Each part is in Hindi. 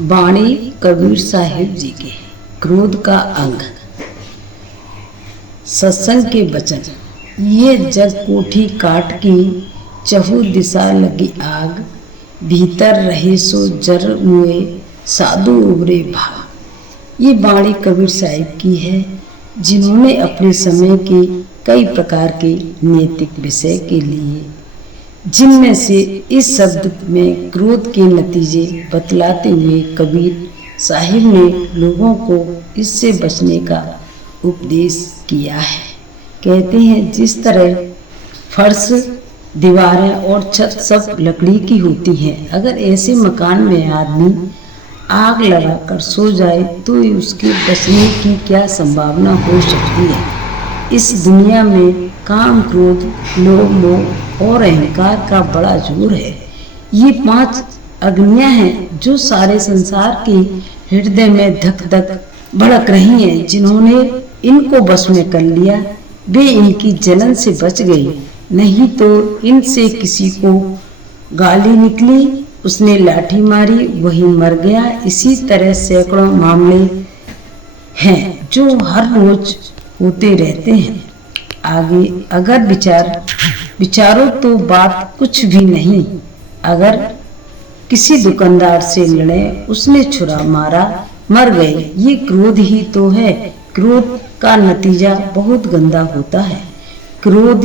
वाणी कबीर साहिब जी के क्रोध का अंग। सत्संग के वचन। ये जग कोठी काट की चहु दिशा लगी आग, भीतर रहे सो जर मुए साधु उबरे भाग। ये वाणी कबीर साहिब की है, जिन्होंने अपने समय के कई प्रकार के नैतिक विषय के लिए, जिनमें से इस शब्द में क्रोध के नतीजे बतलाते हुए कबीर साहिब ने लोगों को इससे बचने का उपदेश किया है। कहते हैं, जिस तरह फर्श, दीवारें और छत सब लकड़ी की होती हैं, अगर ऐसे मकान में आदमी आग लगाकर सो जाए तो उसके बचने की क्या संभावना हो सकती है। इस दुनिया में काम, क्रोध, लोभ, मोह और अहंकार का बड़ा जोर है। ये 5 अग्नियां हैं जो सारे संसार के हृदय में धक धक भड़क रही हैं। जिन्होंने इनको बस में कर लिया, वे इनकी जलन से बच गए, नहीं तो इनसे किसी को गाली निकली, उसने लाठी मारी, वही मर गया। इसी तरह सैकड़ों मामले हैं जो हर रोज होते रहते हैं। आगे अगर विचारो तो बात कुछ भी नहीं। अगर किसी दुकानदार से लड़े, उसने छुरा मारा, मर गए, ये क्रोध ही तो है। क्रोध का नतीजा बहुत गंदा होता है। क्रोध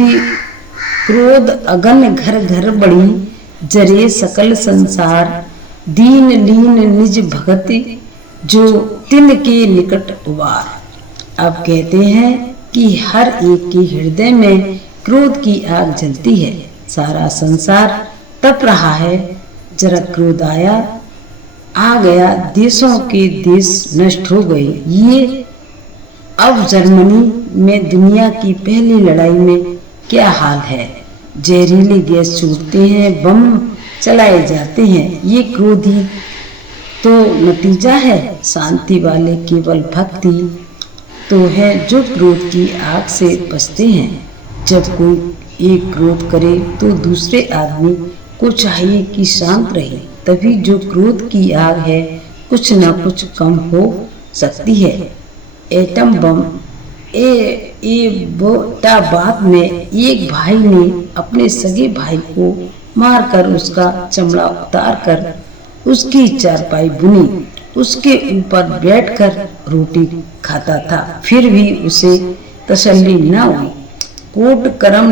अगन घर घर बड़ी, जरे सकल संसार, दीन लीन निज भगति, जो तिन के निकट उबार। अब कहते हैं कि हर एक के हृदय में क्रोध की आग जलती है। सारा संसार तप रहा है, जरा क्रोध आ गया, देशों के देश नष्ट हो गए। ये अब जर्मनी में दुनिया की पहली लड़ाई में क्या हाल है। जहरीली गैस छूटते हैं, बम चलाए जाते हैं। ये क्रोध ही तो नतीजा है। शांति वाले केवल भक्ति तो है जो क्रोध की आग से बचते हैं। जब कोई एक क्रोध करे तो दूसरे आदमी को चाहिए कि शांत रहे, तभी जो क्रोध की आग है कुछ न कुछ कम हो सकती है। एटम बम बाद में एक भाई ने अपने सगे भाई को मारकर उसका चमड़ा उतार कर उसकी चारपाई बुनी, उसके ऊपर बैठकर रोटी खाता था, फिर भी उसे तसल्ली न हुई। कोट कर्म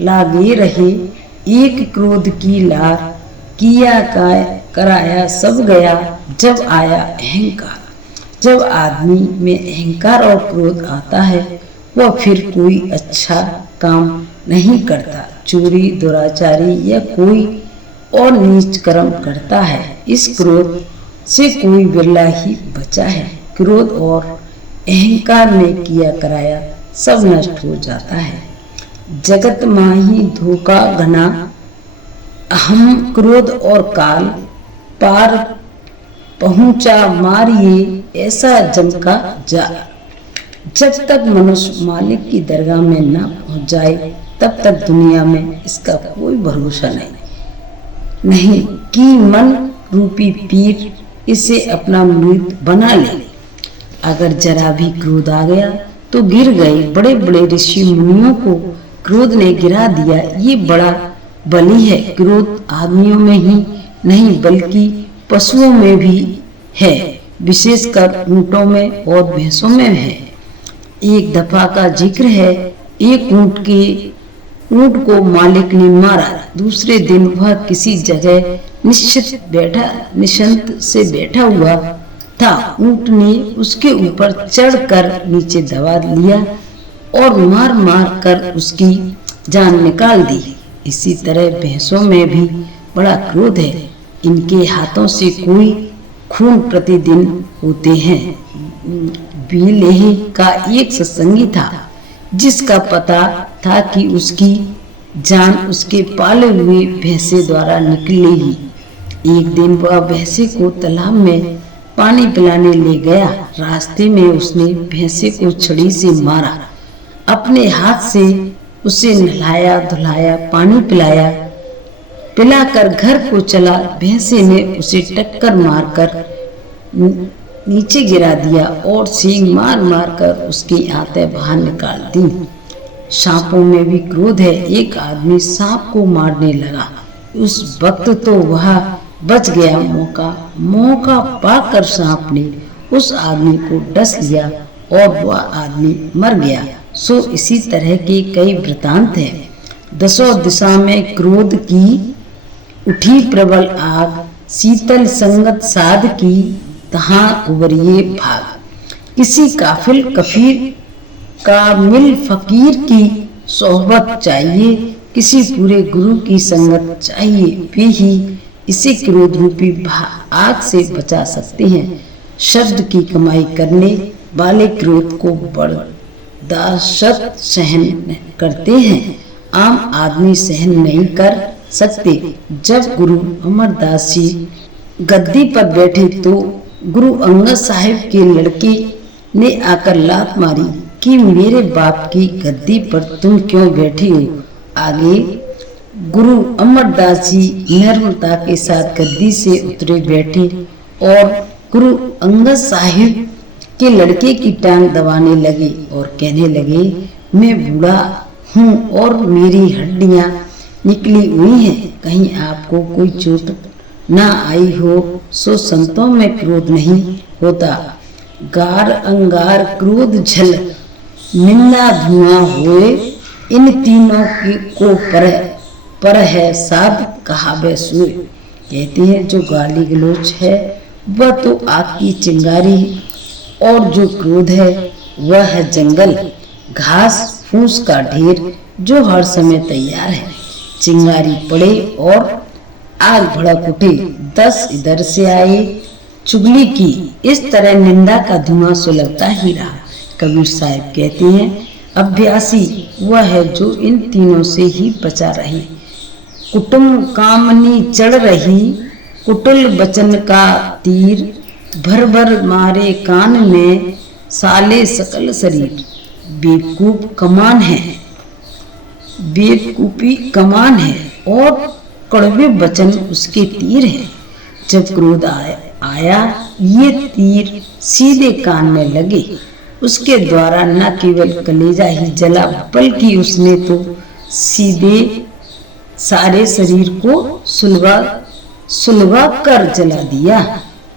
लागे रहे, एक क्रोध की लार, किया कराया सब गया। जब आया अहंकार, जब आदमी में अहंकार और क्रोध आता है, वह फिर कोई अच्छा काम नहीं करता, चोरी, दुराचारी या कोई और नीच कर्म करता है। इस क्रोध से कोई बिरला ही बचा है। क्रोध और अहंकार में किया कराया सब नष्ट हो जाता है। जगत माही धोखा घना, अहम क्रोध और काल, पार पहुंचा मारिए ऐसा जम का जाल। जब तक मनुष्य मालिक की दरगाह में न पहुंच जाए, तब तक दुनिया में इसका कोई भरोसा नहीं कि मन रूपी पीर इसे अपना मृत बना ले। अगर जरा भी क्रोध आ गया तो गिर गए। बड़े बड़े ऋषि मुनियों को क्रोध ने गिरा दिया। ये बड़ा बली है। क्रोध आदमियों में ही नहीं बल्कि पशुओं में भी है, विशेषकर ऊंटों में और भैंसों में है। एक दफा का जिक्र है, एक ऊंट को मालिक ने मारा। दूसरे दिन वह किसी जगह निश्चिंत से बैठा हुआ था। ऊंट ने उसके ऊपर चढ़कर नीचे दबा लिया और मार मार कर उसकी जान निकाल दी। इसी तरह भैंसों में भी बड़ा क्रोध है। इनके हाथों से कोई खून प्रतिदिन होते हैं। बीलेह का एक सत्संगी था, जिसका पता था कि उसकी जान उसके पाले हुए भैंसे द्वारा निकलेगी। एक दिन वह भैंसे को तालाब में पानी पिलाने ले गया। रास्ते में उसने भैंसे को छड़ी से मारा। अपने हाथ से उसे नहलाया धुलाया, पानी पिलाकर घर को चला। भैंसे ने उसे टक्कर मारकर नीचे गिरा दिया और सींग मार मार कर उसकी आंतें बाहर निकाल दी। सांपों में भी क्रोध है। एक आदमी सांप को मारने लगा। उस वक्त तो वह बच गया। मौका पाकर सांप ने उस आदमी को डस लिया और वह आदमी मर गया। सो इसी तरह के कई वृतांत हैं। दसों दिशा में क्रोध की उठी प्रबल आग, शीतल संगत साध की, तहाँ उबरिए भाग। किसी काफिल कफीर कामिल फकीर की सोहबत चाहिए, किसी पूरे गुरु की संगत चाहिए। वे ही इसे क्रोध रूपी आग से बचा सकते हैं। शब्द की कमाई करने वाले क्रोध को बर्दाश्त सहन करते हैं, आम आदमी सहन नहीं कर सकते। जब गुरु अमरदास जी गद्दी पर बैठे तो गुरु अंगद साहिब के लड़के ने आकर लात मारी कि मेरे बाप की गद्दी पर तुम क्यों बैठे हो। आगे गुरु अमरदास जी नम्रता के साथ गद्दी से उतरे बैठे और गुरु अंगद साहिब के लड़के की टांग दबाने लगे और कहने लगे, मैं बूढ़ा हूँ और मेरी हड्डियाँ निकली हुई हैं, कहीं आपको कोई चोट ना आई हो। सो संतों में क्रोध नहीं होता। गार अंगार क्रोध झल निंदा धुआं होए, इन तीनों की को पर है साध कहावे सोए। कहते हैं जो गाली गलोच है वह तो आग की चिंगारी और जो क्रोध है वह है जंगल घास फूस का ढेर जो हर समय तैयार है। चिंगारी पड़े और आग भड़क उठे, 10 इधर से आए चुगली की, इस तरह निंदा का धुआं सुलगता ही रहा। कबीर साहब कहते हैं अभ्यासी वह है जो इन तीनों से ही बचा रहे। कुटुंब कामनी चढ़ रही, कुटिल बचन का तीर, भर भर मारे कान में साले सकल शरीर। बेवकूफ कमान है, बेवकूफी कमान है और कड़वे वचन उसके तीर हैं। जब क्रोध आया ये तीर सीधे कान में लगे। उसके द्वारा न केवल कलेजा ही जला बल्कि उसने तो सीधे सारे शरीर को सुलगा कर जला दिया।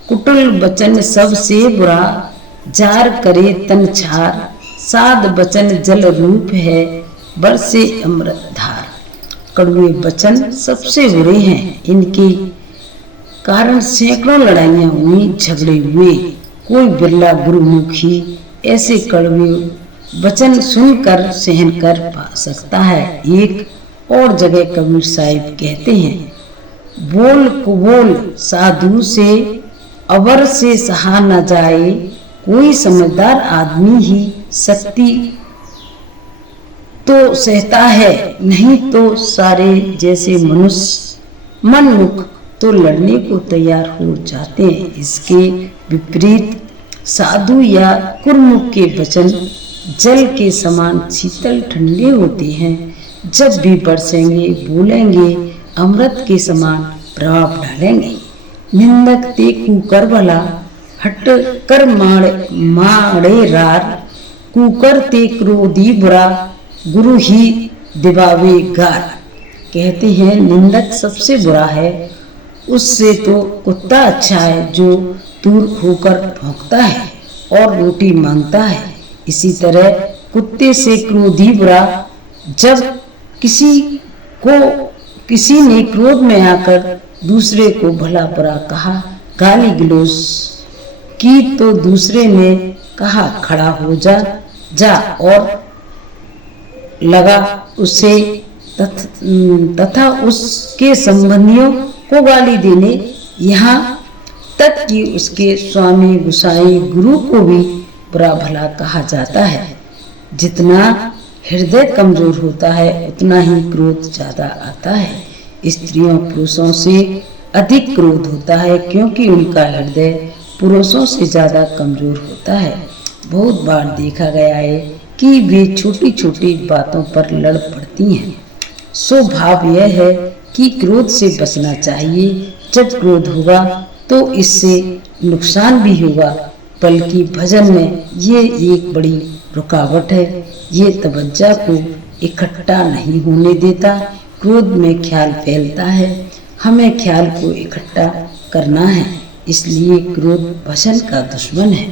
कुटिल बचन सबसे बुरा, जार करे तन छार, साध बचन जल रूप है, बरसे अमृत धार। कड़वे वचन सबसे बुरे हैं, इनके कारण सैकड़ों लड़ाइयाँ हुई, झगड़े हुए। कोई बिरला गुरुमुखी ऐसे कड़वे वचन सुनकर सहन कर पा सकता है। एक और जगह कबीर साहिब कहते हैं, बोल कुबोल साधु से अवर से सहा न जाए, कोई समझदार आदमी ही शक्ति तो सहता है, नहीं तो सारे जैसे मनुष्य मनमुख तो लड़ने को तैयार हो जाते हैं। इसके विपरीत साधु या कुरमुख के वचन जल के समान शीतल ठंडे होते हैं। जब भी बरसेंगे बोलेंगे अमृत के समान प्रभाव डालेंगे। निंदक ते कुकर भला, हट कर माड़े रार, कुकर ते क्रोधी बुरा, गुरु ही दिवावे गार। कहते हैं निंदक सबसे बुरा है, उससे तो कुत्ता अच्छा है जो दूर होकर भौंकता है और रोटी मांगता है। इसी तरह कुत्ते से क्रोधी बुरा। जब किसी ने क्रोध में आकर दूसरे को भला बुरा कहा, गाली गलौज की, तो दूसरे ने कहा खड़ा हो जा और लगा उसे तथा उसके संबंधियों को गाली देने, यहाँ तक कि उसके स्वामी गुसाई गुरु को भी बुरा भला कहा जाता है। जितना हृदय कमजोर होता है उतना ही क्रोध ज्यादा आता है। स्त्रियों पुरुषों से अधिक क्रोध होता है क्योंकि उनका हृदय पुरुषों से ज्यादा कमजोर होता है। बहुत बार देखा गया है कि वे छोटी छोटी बातों पर लड़ पड़ती हैं। सो भाव यह है कि क्रोध से बचना चाहिए। जब क्रोध होगा तो इससे नुकसान भी होगा, बल्कि भजन में ये एक बड़ी रुकावट है। ये तवज्जो को इकट्ठा नहीं होने देता। क्रोध में ख्याल फैलता है। हमें ख्याल को इकट्ठा करना है, इसलिए क्रोध भजन का दुश्मन है।